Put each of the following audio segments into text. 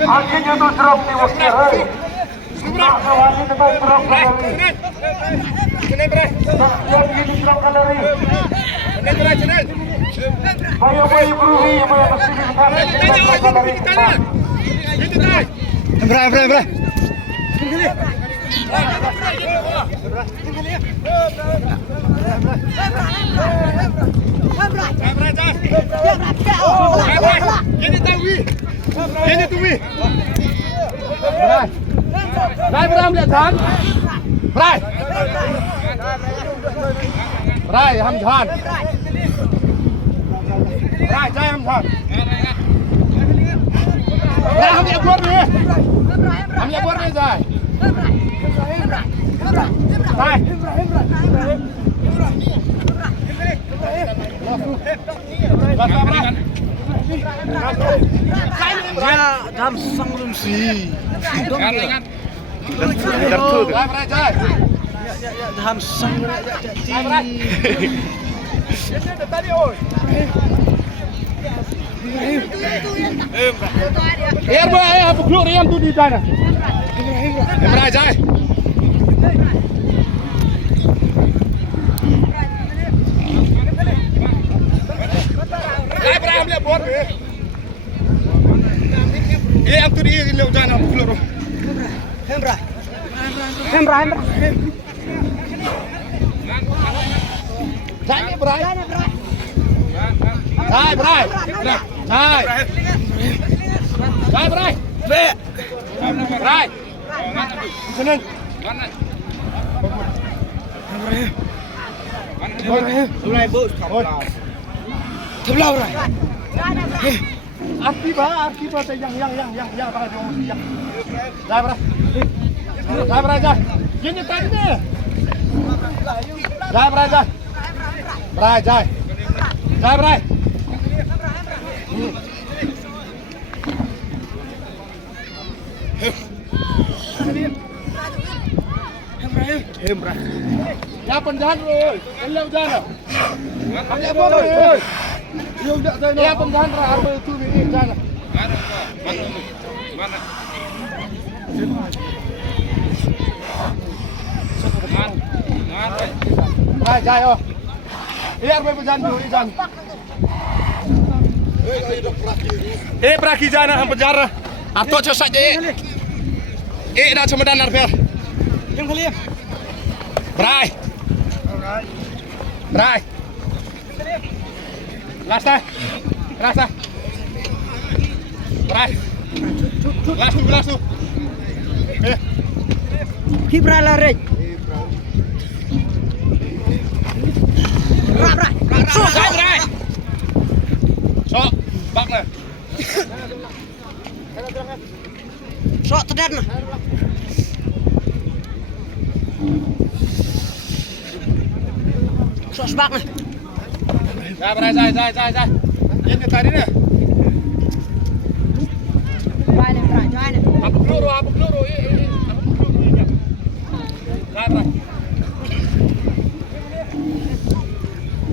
Akhirnya tu drop di waktu hari. Nak kawali dengan drop kalori. Yang ini drop kalori. Bayu bayu beruhi, bayu mesti drop kalori. Bra. Ini tuwi. Rai beram lihat kan? Rai ham than. Rai jai ham than. Rai ham lihat buat ni. Ham lihat buat ni jai. Rai. Ya, dalam sanglum sih. Dalam sanglum. Biar boleh apa keluar yang tu di sana. Raja. Ibrahim lihat buat ni. Yang tu dia lewat sana keluar. Hembra. Jai Brai. Brai. Senang. Brai bos. Sebelah Brai. Akibat yang pada yang. Jai Brai. Ini tadi ni. Jai Brai. Hembra. Ya penjahat oi. Elok jana. Ambil apa oi? Yo dak sana. Ya penjahat apa itu ni jana. Mana? Jai oh. Biar berjalan dulu jan. Pergi jana penjara. Atau cesak je. Dah cemedan arper. Yang kali ya. Brai. Last. Brai. Last tu. Kibra lari. Brai. So, bak le. Sok tedan mah. Sok sebak mah. Ya, Brai, jai. Ini tadi ni. Join. Apa peluru? Apa peluru? Jai, Brai.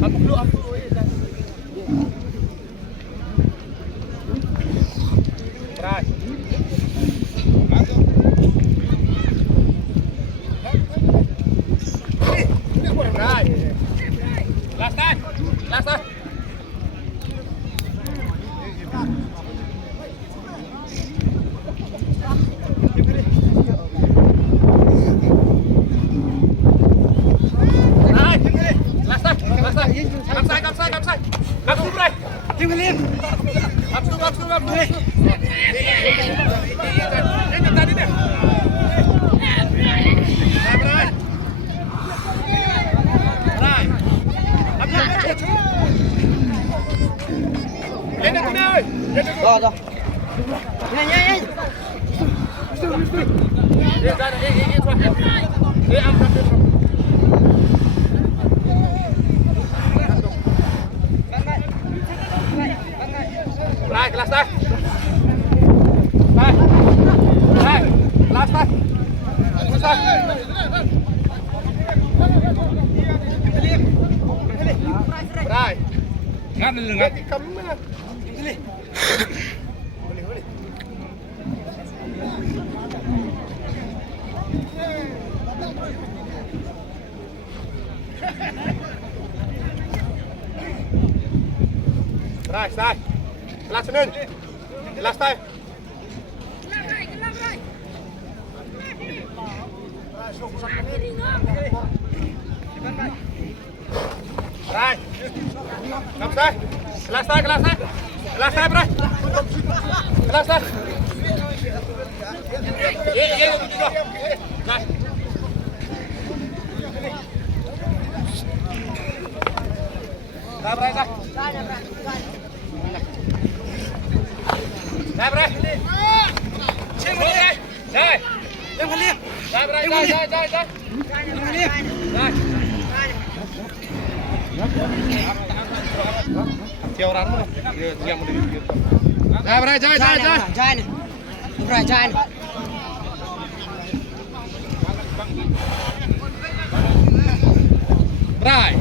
Apa peluru? Brai. Last time. Đây, last đây. Đây. Đây, last đây. Last đây. Đây. Ngắt lên ngắt. Cấm Đây, đây. Last lên. Last tay. Đây. Last tay. Last tay, last tay. Last tay đây. Last tay. Đây. Đây, đây, đây. Đây, đây. Xem đây. Đây. Em Khalif. Đây, đây, đây, đây, đây, đây. Em Khalif. Đây. Theo rắn luôn. Diam đi. Đây, đây, đây, đây, đây. Jai này. Đúng rồi, Jai này. Đây.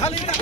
Kali tak.